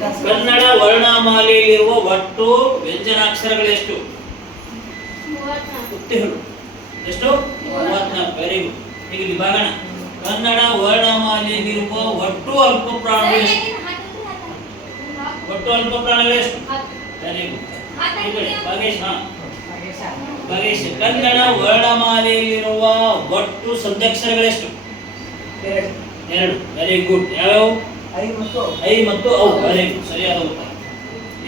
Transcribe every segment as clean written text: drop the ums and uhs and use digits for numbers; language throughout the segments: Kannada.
ಕನ್ನಡ ವರ್ಣಮಾಲೆಯಲ್ಲಿರುವ ಒಟ್ಟು ವ್ಯಂಜನಾಕ್ಷರಗಳೆಷ್ಟು? ಉತ್ತಿ ಹೇಳು. ಎಷ್ಟು? 34. Very good. ಈಗ ಇಲ್ಲಿ ಭಾಗಣ ಕನ್ನಡ ವರ್ಣಮಾಲೆಯಲ್ಲಿರುವ ಒಟ್ಟು ಅಲ್ಪ ಪ್ರಾಣಿಗಳೆಷ್ಟು? ಒಟ್ಟು ಅಲ್ಪ ಪ್ರಾಣಿಗಳೆಷ್ಟು? Very good. ಭಾಗೇಶ್. ಭಾಗೇಶ್, ಕನ್ನಡ ವರ್ಣಮಾಲೆಯಲ್ಲಿರುವ ಒಟ್ಟು ಸಂಧ್ಯಕ್ಷರಗಳೆಷ್ಟು? 2. Very good. ಯಾವ್ಯಾವು? ಐ ಮತ್ತು ಔ. Very good. ಸರಿಯಾದ ಉತ್ತರ.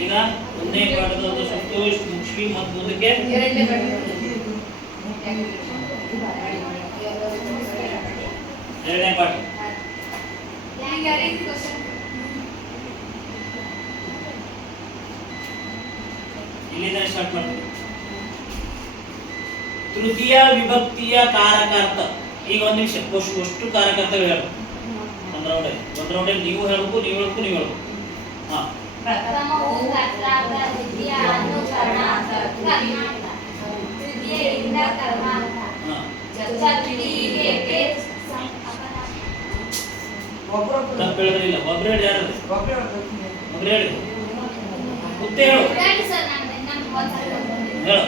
ಈಗ ಒಂದನೇ ಪಾಠದ ಸಂತೋಷ್, ಮುಖ್ವಿ ಮತ್ತು ಮುಂದಕ್ಕೆ ಎರಡನೇ ಪಾಠ. ಇಲ್ಲಿಂದ ಸ್ಟಾರ್ಟ್ ಮಾಡ್ತೀವಿ. ತೃತೀಯ ವಿಭಕ್ತಿಯ ಕಾರಕಾರ್ಥ. ಈಗ ಒಂದು ನಿಮಿಷ ಅಷ್ಟು ಕಾರಕಾರ್ಥಗಳು ಹೇಳು. ಒಂದು ರೌಂಡಲ್ಲಿ ನೀವು ಹೇಳ್ಬೇಕು, ನೀವು ಹೇಳ್ಬೇಕು. ಹಾ, ಪ್ರಥಮವು ಕರ್ತಾರ್ಥ, ದ್ವಿತೀಯ ಅನುಕರಣಾರ್ಥ, ತೃತೀಯದಿಂದ ಕರ್ಮಾರ್ಥ, ಚತುರ್ಥಿಗೆ ತಪ್ಪು ಹೇಳಿದ್ರಿಲ್ಲ. ಒಬ್ರು ಹೇಳಿ. ಯಾರು ಒಬ್ರು ಹೇಳಿ? ಉತ್ತರ ಹೇಳು. ಹೇಳು.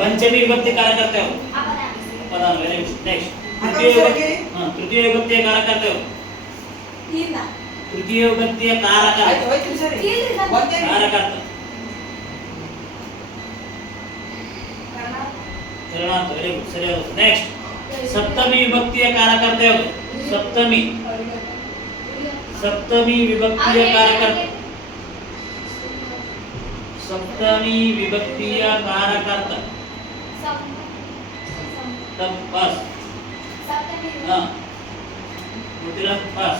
पंचमी विभक्ति कार्य करते हो अपदान. Very good. नेक्स्ट तृतीय विभक्ति कार्य करते हो. तृतीय विभक्ति कारक चरणार्थ. Very good. सही है. नेक्स्ट सप्तमी विभक्ति कार्य करते हो. सप्तमी विभक्ति कार्य करते. सप्तमी विभक्तिಯ ಕಾರಕಾರ್ಥ. ತಪ್ ಪಾಸ್. ಹಾ, ಗೊತ್ತಿಲ್ಲ? ಪಾಸ್.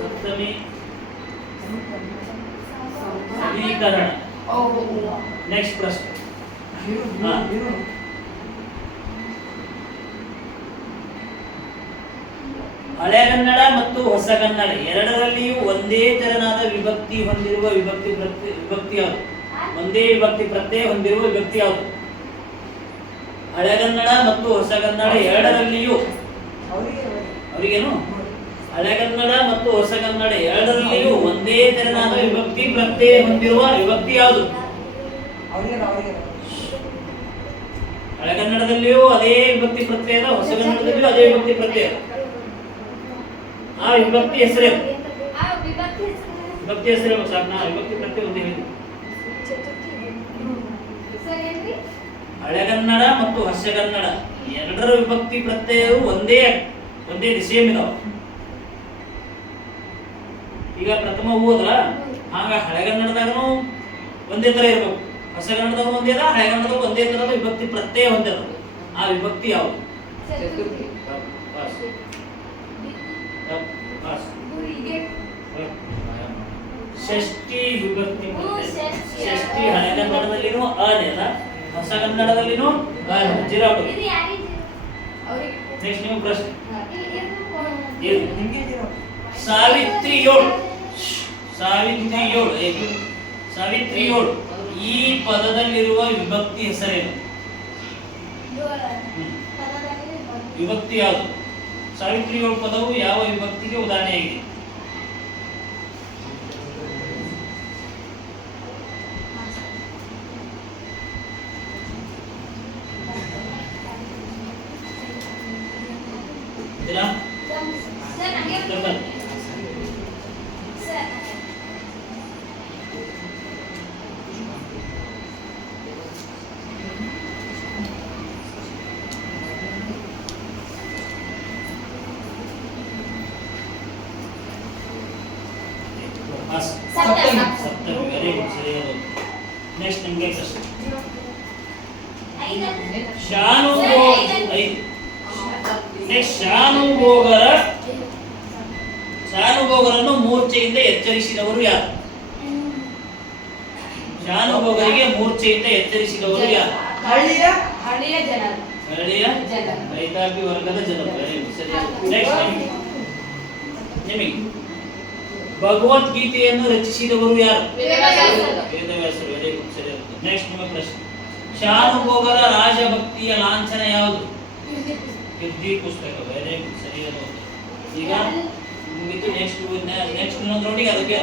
ಸಪ್ತಮಿ ಸಮೀಕರಣ. ನೆಕ್ಸ್ಟ್ ಪ್ರಶ್ನೆ. ಹಳೆಗನ್ನಡ ಮತ್ತು ಹೊಸಗನ್ನಡ ಎರಡರಲ್ಲಿಯೂ ಒಂದೇ ತೆರನಾದ ವಿಭಕ್ತಿ ಹೊಂದಿರುವ ವಿಭಕ್ತಿ ಯಾವುದು? ಒಂದೇ ವಿಭಕ್ತಿ ಪ್ರತ್ಯಯ ಹೊಂದಿರುವ ವಿಭಕ್ತಿ ಯಾವುದು? ಹಳೆಗನ್ನಡ ಮತ್ತು ಹೊಸಗನ್ನಡ ಎರಡರಲ್ಲಿಯೂ ಅವರಿಗೇನು? ಹಳೆಗನ್ನಡ ಮತ್ತು ಹೊಸಗನ್ನಡ ಎರಡರಲ್ಲಿಯೂ ಒಂದೇ ತೆರನಾದ ವಿಭಕ್ತಿ ಪ್ರತ್ಯಯ ಹೊಂದಿರುವ ವಿಭಕ್ತಿ ಯಾವುದು? ಹಳೆಗನ್ನಡದಲ್ಲಿಯೂ ಅದೇ ವಿಭಕ್ತಿ ಪ್ರತ್ಯಯದ, ಹೊಸಗನ್ನಡದಲ್ಲಿಯೂ ಅದೇ ವಿಭಕ್ತಿ ಪ್ರತ್ಯಯ. ಆ ವಿಭಕ್ತಿ ಹೆಸರೇನು? ವಿಭಕ್ತಿ ಹೆಸರೇನು? ಸಾಕು. ನಾ ವಿಭಕ್ತಿ ಪ್ರತ್ಯಯ ಒಂದೇ ಹೇಳಿ. ಹಳೆಗನ್ನಡ ಮತ್ತು ಹೊಸಗನ್ನಡ ಎರಡರ ವಿಭಕ್ತಿ ಪ್ರತ್ಯಯವು ಒಂದೇ ಸೇಮ್ ಇದಾವ. ಈಗ ಪ್ರಥಮ ಓದ್ರ ಹಾಗ ಹಳೆಗನ್ನಡದಾಗನು ಒಂದೇ ತರ ಇರಬೇಕು, ಹೊಸಗನ್ನಡದಾಗ ಒಂದೇ ಅದ, ಹಳೆಗನ್ನಡದಾಗ ಒಂದೇ ತರದ ವಿಭಕ್ತಿ ಪ್ರತ್ಯಯ ಹೊಂದಿದ. ಆ ವಿಭಕ್ತಿ ಯಾವುದು? ಷಷ್ಠಿ ವಿಭಕ್ತಿ. ಷಷ್ಠಿ ಹಳೆಗನ್ನಡದಲ್ಲಿನೂ ಅದ, ಹೊಸಗನ್ನಡದಲ್ಲಿನೂ ಜಿರಾಬ್. ನೆಕ್ಸ್ಟ್ ನೀವು ಪ್ರಶ್ನೆ. ಸಾವಿತ್ರಿ 7 ಈ ಪದದಲ್ಲಿರುವ ವಿಭಕ್ತಿ ಹೆಸರೇನು? ವಿಭಕ್ತಿ ಯಾವುದು? ಸಾವಿತ್ರಿ 7 ಪದವು ಯಾವ ವಿಭಕ್ತಿಗೆ ಉದಾಹರಣೆಯಾಗಿದೆ? ಸಪ್ತಮಿ. Very good. ಸರಿಯಾದ. ನೆಕ್ಸ್ಟ್ ನಿಮಗೆ ಪ್ರಶ್ನೆ. ಶಾನುಭೋಗರನ್ನು ಮೂರ್ಛೆಯಿಂದ ಎಚ್ಚರಿಸಿದವರು ಯಾರು? ಶಾನುಭೋಗರಿಗೆ ಮೂರ್ಛೆಯಿಂದ ಎಚ್ಚರಿಸಿದವರು ಯಾರು? ಹಳ್ಳಿಯ ರೈತಾಪಿ ವರ್ಗದ ಜನರು. Very good. ಸರಿಯಾದ. ನೆಕ್ಸ್ಟ್ ನಿಮಗೆ ಭಗವದ್ಗೀತೆಯನ್ನು ರಚಿಸಿದವರು ಯಾರು? ವೇದವ್ಯಾಸರು. Very good. ಸರಿಯಾದ. ನೆಕ್ಸ್ಟ್ ನಿಮ್ಮ ಪ್ರಶ್ನೆ. ಶಾನುಭೋಗದ ರಾಜಭಕ್ತಿಯ ಲಾಂಛನ ಯಾವುದು? ಕೀರ್ತಿ ಪುಸ್ತಕ. ವೆರಿ ಗುಡ್, ಸರಿಯಾದ ಉತ್ತರ. ಈಗ ಮುಗಿತು. ನೆಕ್ಸ್ಟ್ ಇನ್ನೊಂದು ರೌಂಡಿಗೆ ಅದಕ್ಕೆ